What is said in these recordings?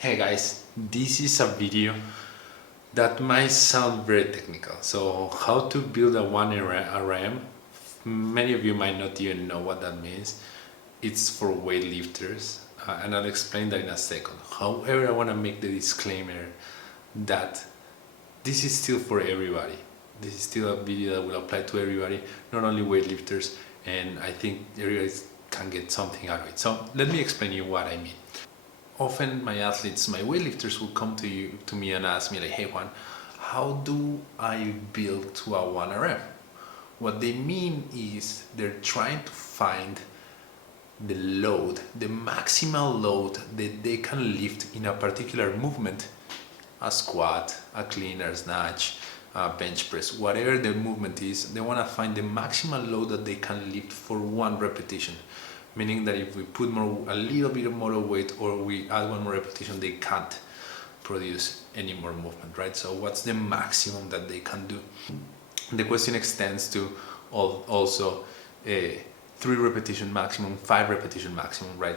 Hey guys, this is a video that might sound very technical. So how to build a 1RM, many of you might not even know what that means. It's for weightlifters, and I'll explain that in a second. However, I want to make the disclaimer that this is still for everybody. This is still a video that will apply to everybody, not only weightlifters, and I think everybody can get something out of it. So let me explain you what I mean. Often my athletes, my weightlifters will come to me and ask me like, hey Juan, how do I build to a 1RM? What they mean is they're trying to find the load, the maximal load that they can lift in a particular movement, a squat, a clean or snatch, a bench press, whatever the movement is, they want to find the maximal load that they can lift for one repetition. Meaning that if we put a little bit more weight or we add one more repetition, they can't produce any more movement, right? So what's the maximum that they can do? The question extends to also 3 repetition maximum, 5 repetition maximum, right?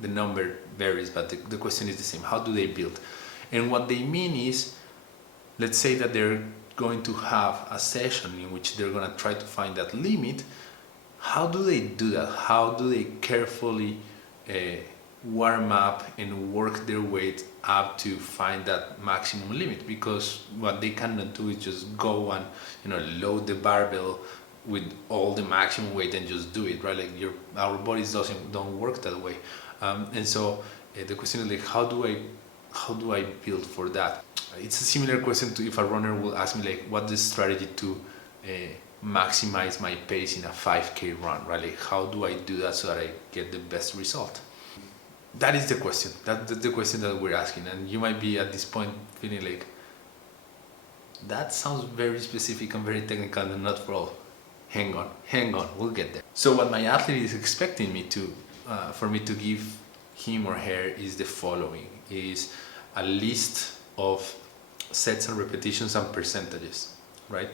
The number varies, but the question is the same. How do they build? And what they mean is, let's say that they're going to have a session in which they're going to try to find that limit. How do they do that? How do they carefully warm up and work their weight up to find that maximum limit? Because what they cannot do is just go and load the barbell with all the maximum weight and just do it, right? Like our bodies don't work that way, and so the question is like, how do I build for that? It's a similar question to if a runner will ask me like, what's the strategy to maximize my pace in a 5K run, right? Like, how do I do that so that I get the best result? That is the question. That's the question that we're asking, and you might be at this point feeling like, that sounds very specific and very technical and not for all. Hang on, we'll get there. So what my athlete is expecting me to, for me to give him or her is the following: is a list of sets and repetitions and percentages, right?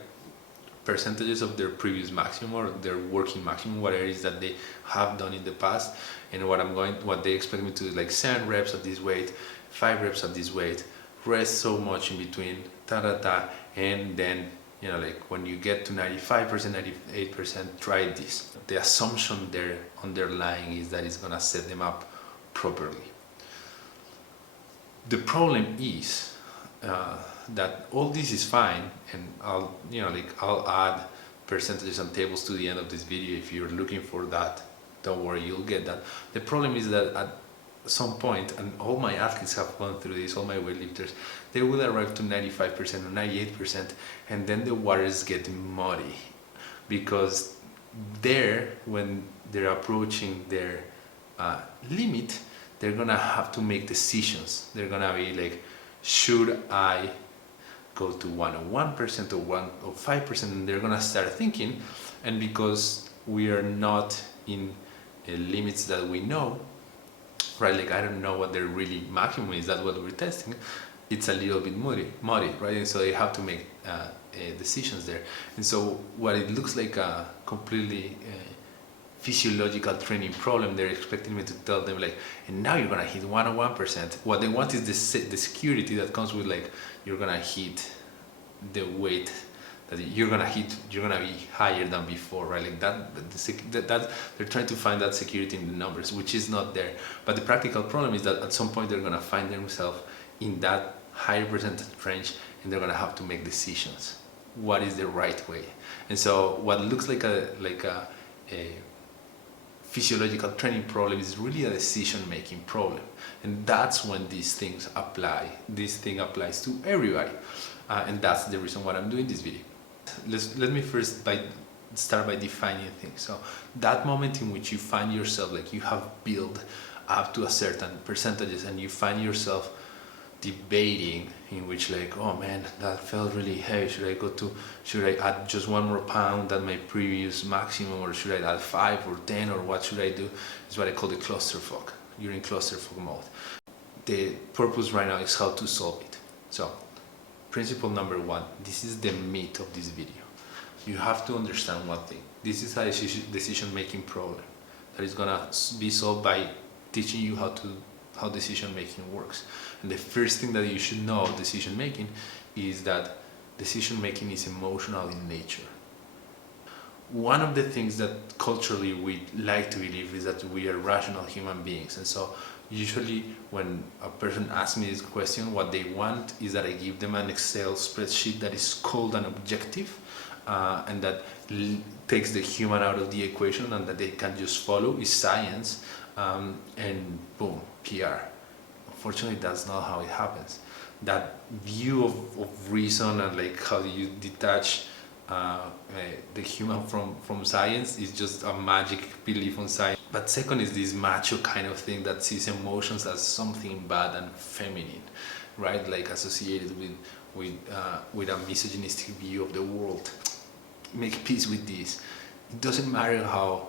Percentages of their previous maximum or their working maximum, whatever it is that they have done in the past, and what they expect me to do, like 7 reps at this weight, 5 reps at this weight, rest so much in between, and then like when you get to 95%, 98%, try this. The assumption there underlying is that it's gonna set them up properly. The problem is that all this is fine, and I'll add percentages and tables to the end of this video. If you're looking for that, don't worry, you'll get that. The problem is that at some point, and all my athletes have gone through this, all my weightlifters, they will arrive to 95% or 98%, and then the waters get muddy, because when they're approaching their limit, they're gonna have to make decisions. They're gonna be like, should I go to 101% or 105%? And they're gonna start thinking, and because we are not in limits that we know, right? Like, I don't know what their really maximum is. That's what we're testing. It's a little bit muddy, right? And so they have to make decisions there. And so what it looks like a completely physiological training problem, they're expecting me to tell them like, and now you're gonna hit 101%. What they want is the security that comes with like, you're gonna hit the weight that you're gonna hit, you're gonna be higher than before, right? Like that they're trying to find that security in the numbers, which is not there. But the practical problem is that at some point they're gonna find themselves in that higher percentage range, and they're gonna have to make decisions. What is the right way? And so what looks like a physiological training problem is really a decision-making problem, and that's when these things apply. This thing applies to everybody, and that's the reason why I'm doing this video. Let me first start by defining things. So that moment in which you find yourself like you have built up to a certain percentages, and you find yourself debating in which like, oh man, that felt really heavy, should I add just 1 more pound than my previous maximum, or should I add 5 or 10, or what should I do? Is what I call the clusterfuck. You're in clusterfuck mode. The purpose right now is how to solve it. So principle number 1, this is the meat of this video. You have to understand one thing. This is a decision-making problem that is gonna be solved by teaching you how how decision making works. And the first thing that you should know of decision making is that decision making is emotional in nature. One of the things that culturally we like to believe is that we are rational human beings, and so usually when a person asks me this question, what they want is that I give them an Excel spreadsheet that is cold and objective, and that takes the human out of the equation, and that they can just follow is science, and boom, PR. Unfortunately, that's not how it happens. That view of reason and like how you detach the human from science is just a magic belief on science. But second is this macho kind of thing that sees emotions as something bad and feminine, right? Like associated with a misogynistic view of the world. Make peace with this. It doesn't matter how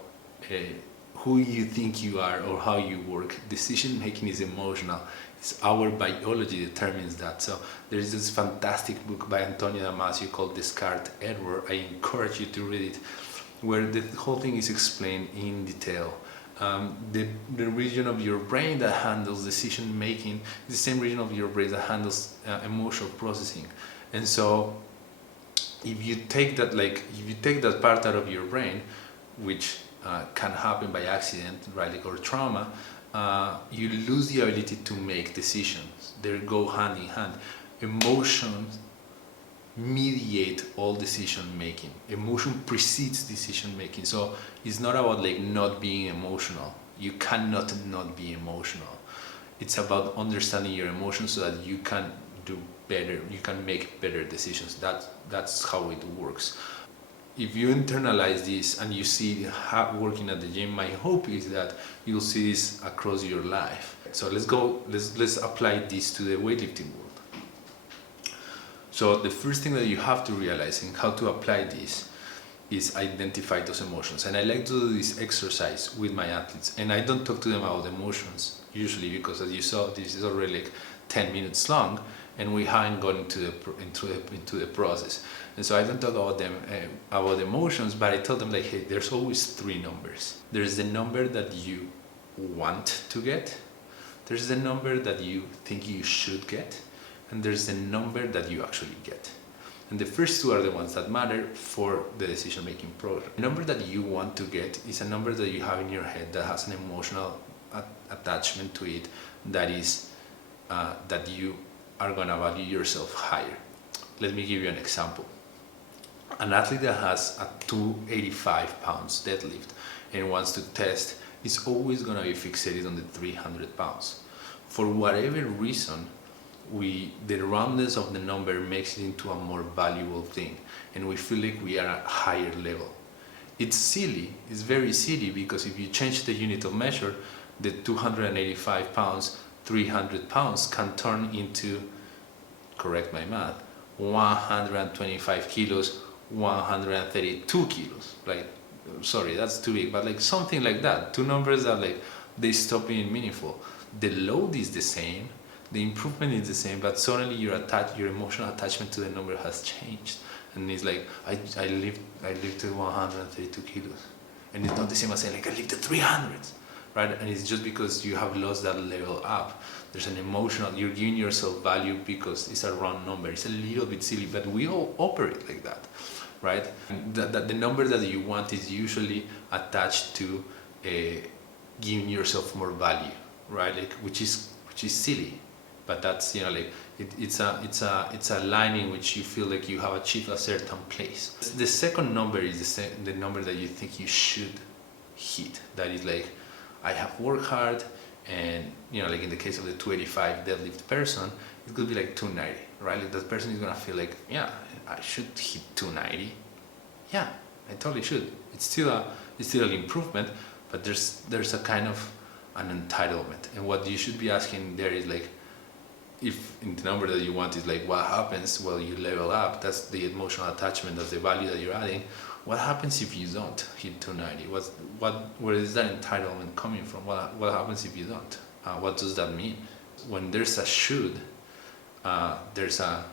who you think you are or how you work. Decision making is emotional. It's our biology determines that. So there is this fantastic book by Antonio Damasio called Descartes' Error. I encourage you to read it, where the whole thing is explained in detail. The region of your brain that handles decision making is the same region of your brain that handles emotional processing. And so if you take that part out of your brain, which can happen by accident, right, like, or trauma, you lose the ability to make decisions. They go hand in hand. Emotions mediate all decision making. Emotion precedes decision making. So it's not about like not being emotional. You cannot not be emotional. It's about understanding your emotions so that you can do better, you can make better decisions. That's how it works. If you internalize this and you see it working at the gym, my hope is that you'll see this across your life. So let's apply this to the weightlifting world. So the first thing that you have to realize in how to apply this is identify those emotions. And I like to do this exercise with my athletes, and I don't talk to them about emotions usually, because as you saw, this is already like 10 minutes long and we haven't gone into the process. And so I don't talk about them about emotions, but I tell them like, hey, there's always three numbers. There's the number that you want to get, there's the number that you think you should get, and there's the number that you actually get. And the first two are the ones that matter for the decision making program. The number that you want to get is a number that you have in your head that has an emotional attachment to it, that is that you are gonna value yourself higher. Let me give you an example. An athlete that has a 285 pounds deadlift and wants to test is always gonna be fixated on the 300 pounds. For whatever reason, the roundness of the number makes it into a more valuable thing, and we feel like we are at a higher level. It's silly, it's very silly, because if you change the unit of measure, the 285 pounds, 300 pounds can turn into, correct my math, 125 kilos, 132 kilos. Like, sorry, that's too big, but like something like that. Two numbers that like, they stop being meaningful. The load is the same, the improvement is the same, but suddenly your emotional attachment to the number has changed. And it's like, I lifted 132 kilos. And it's not the same as saying like, I lifted 300s, right? And it's just because you have lost that level up. There's an emotional, you're giving yourself value because it's a round number. It's a little bit silly, but we all operate like that, right? And that the number that you want is usually attached to giving yourself more value, right? Like, which is silly. But that's, you know, like it's a line in which you feel like you have achieved a certain place. The second number is the number that you think you should hit. That is like, I have worked hard, and you know, like in the case of the 285 deadlift person, it could be like 290, right? Like that person is gonna feel like, yeah, I should hit 290. Yeah, I totally should. It's still an improvement, but there's a kind of an entitlement. And what you should be asking there is like, if in the number that you want is like, what happens? Well, you level up. That's the emotional attachment. That's the value that you're adding. What happens if you don't hit 290? Where is that entitlement coming from? What happens if you don't? What does that mean? When there's a should, there's a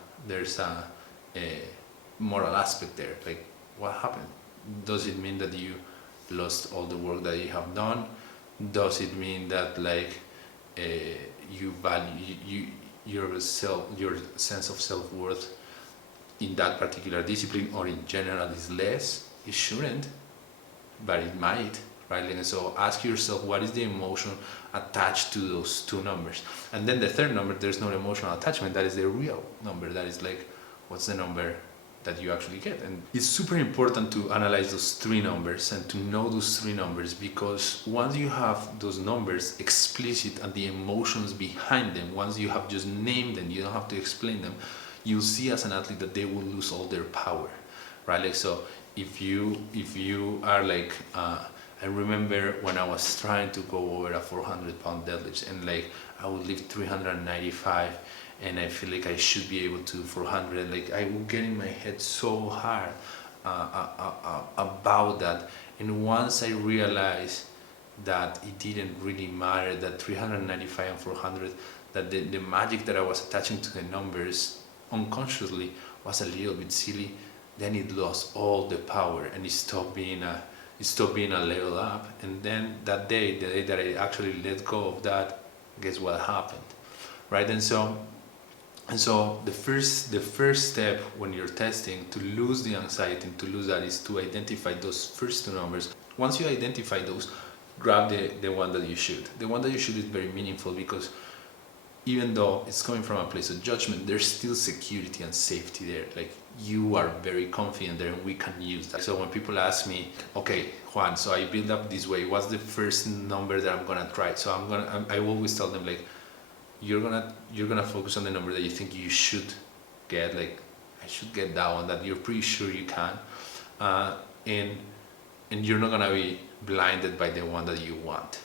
moral aspect there. Like, what happened? Does it mean that you lost all the work that you have done? Does it mean that like you value your sense of self-worth in that particular discipline or in general is less. It shouldn't, but it might, right? And so ask yourself, what is the emotion attached to those two numbers? And then the third number, there's no emotional attachment. That is the real number. That is like, what's the number that you actually get? And it's super important to analyze those three numbers and to know those three numbers, because once you have those numbers explicit and the emotions behind them, once you have just named them, you don't have to explain them, you'll see as an athlete that they will lose all their power, right? Like, so if you are like, I remember when I was trying to go over a 400-pound deadlift, and like I would lift 395, and I feel like I should be able to 400. Like I would get in my head so hard about that. And once I realized that it didn't really matter, that 395 and 400, that the magic that I was attaching to the numbers unconsciously was a little bit silly, then it lost all the power and it stopped being a level up. And then that day, the day that I actually let go of that, guess what happened, right? And so the first step when you're testing to lose the anxiety and to lose that is to identify those first two numbers. Once you identify those, grab the one that you should. The one that you should is very meaningful, because even though it's coming from a place of judgment, there's still security and safety there. Like, you are very confident there, and we can use that. So when people ask me, okay, Juan, so I build up this way, what's the first number that I'm gonna try? So I always tell them, like, you're gonna focus on the number that you think you should get. Like, I should get that one that you're pretty sure you can, and you're not gonna be blinded by the one that you want,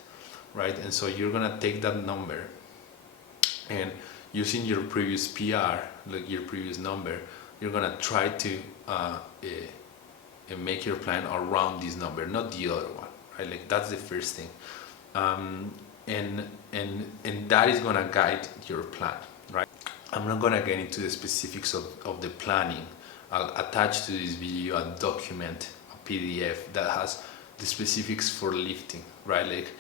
right? And so you're gonna take that number, and using your previous PR, like your previous number, you're gonna try to make your plan around this number, not the other one, right? Like, that's the first thing, and that is gonna guide your plan, right? I'm not gonna get into the specifics of the planning. I'll attach to this video a document, a PDF that has the specifics for lifting, right? Like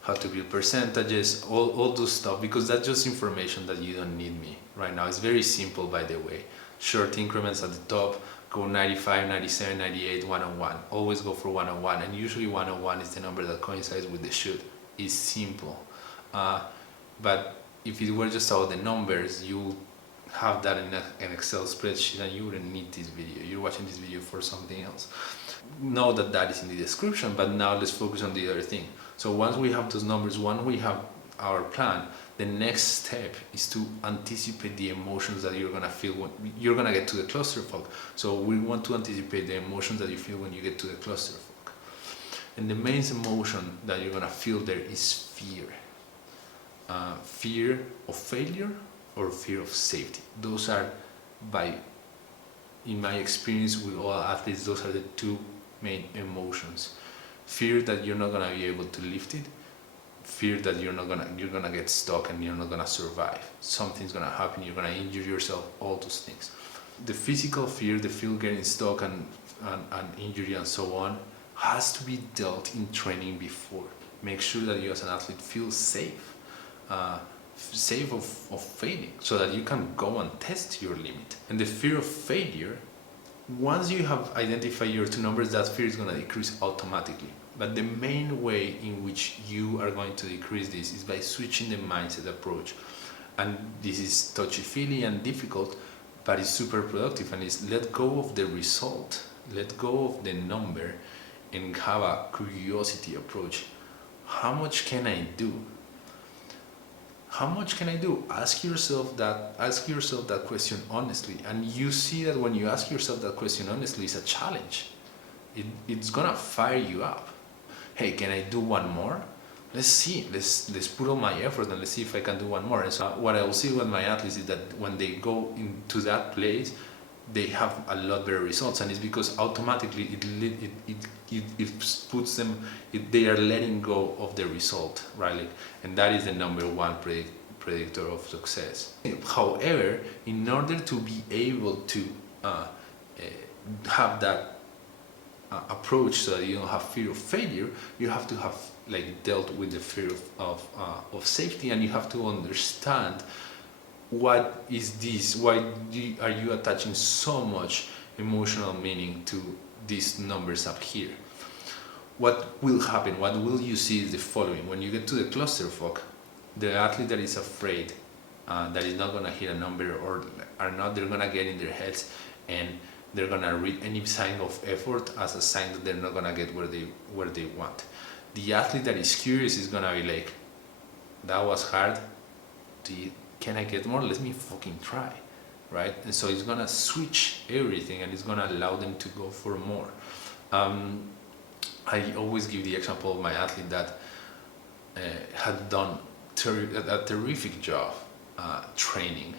how to build percentages, all those stuff, because that's just information that you don't need me right now. It's very simple, by the way. Short increments at the top, go 95, 97, 98, 101. Always go for 101, and usually 101 is the number that coincides with the shoot. It's simple. But if it were just about the numbers, you have that in an Excel spreadsheet and you wouldn't need this video. You're watching this video for something else. Know that is in the description, but now let's focus on the other thing. So once we have those numbers, once we have our plan, the next step is to anticipate the emotions that you're gonna feel when you're gonna get to the clusterfuck. So we want to anticipate the emotions that you feel when you get to the clusterfuck. And the main emotion that you're gonna feel there is fear. Fear of failure or fear of safety. Those are, in my experience with all athletes, those are the two main emotions. Fear that you're not gonna be able to lift it. Fear that you're gonna get stuck and you're not gonna survive. Something's gonna happen, you're gonna injure yourself, all those things. The physical fear, the fear of getting stuck and injury and so on, has to be dealt in training before. Make sure that you as an athlete feel safe. Safe of failing, so that you can go and test your limit. And the fear of failure, once you have identified your two numbers, that fear is going to decrease automatically. But the main way in which you are going to decrease this is by switching the mindset approach. And this is touchy-feely and difficult, but it's super productive, and it's let go of the result, let go of the number, and have a curiosity approach. How much can I do? How much can I do? Ask yourself that question honestly, and you see that when you ask yourself that question honestly, it's a challenge. It's gonna fire you up. Hey, can I do one more? Let's see. Let's put all my effort and let's see if I can do one more. And so what I will see with my athletes is that when they go into that place, they have a lot better results, and it's because automatically it puts them, they are letting go of the result, right? Like, and that is the number one predictor of success. However, in order to be able to have that approach, so that you don't have fear of failure, you have to have like dealt with the fear of safety, and you have to understand what is this, why are you attaching so much emotional meaning to these numbers up here. What will happen, what will you see is the following. When you get to the clusterfuck, the athlete that is afraid that is not gonna hit a number, or are not, they're gonna get in their heads and they're gonna read any sign of effort as a sign that they're not gonna get where they want. The athlete that is curious is gonna be like, that was hard, can I get more? Let me fucking try, right? And so it's gonna switch everything, and it's gonna allow them to go for more. I always give the example of my athlete that had done a terrific job training,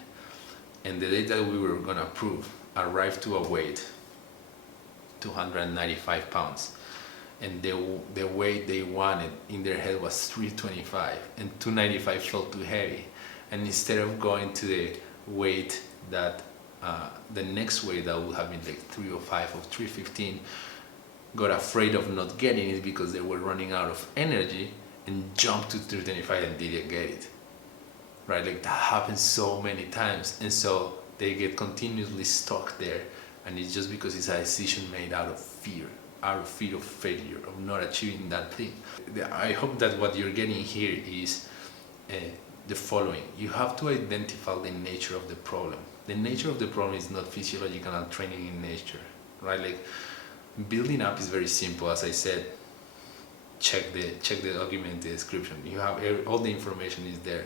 and the day that we were gonna prove, arrived to a weight 295 pounds, and the weight they wanted in their head was 325, and 295 felt too heavy. And instead of going to the weight that the next weight that would have been like 305 or 315, got afraid of not getting it because they were running out of energy, and jumped to 325 and didn't get it, right? Like that happens so many times, and so they get continuously stuck there, and it's just because it's a decision made out of fear of failure, of not achieving that thing. I hope that what you're getting here is the following. You have to identify the nature of the problem. The nature of the problem is not physiological and training in nature, right? Like building up is very simple. As I said, check the document, the description. You have all the information is there,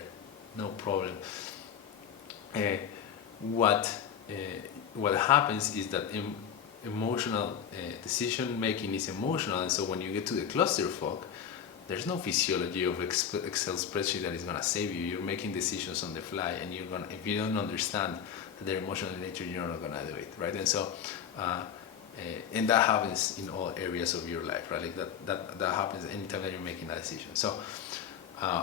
no problem. What happens is that emotional decision making is emotional, and so when you get to the clusterfuck, there's no physiology of Excel spreadsheet that is gonna save you. You're making decisions on the fly, and if you don't understand that they're emotional in nature, you're not gonna do it, right? And so, and that happens in all areas of your life, right? Like that happens anytime that you're making a decision. So,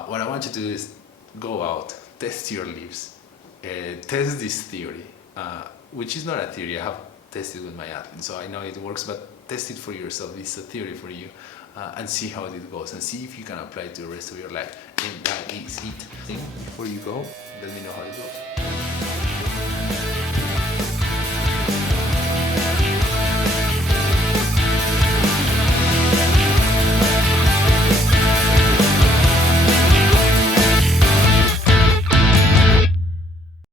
what I want you to do is go out, test your lips, test this theory, which is not a theory. I have tested with my athlete, so I know it works, but test it for yourself. It's a theory for you. And see how it goes, and see if you can apply it to the rest of your life. And that is it. Before you go, let me know how it goes.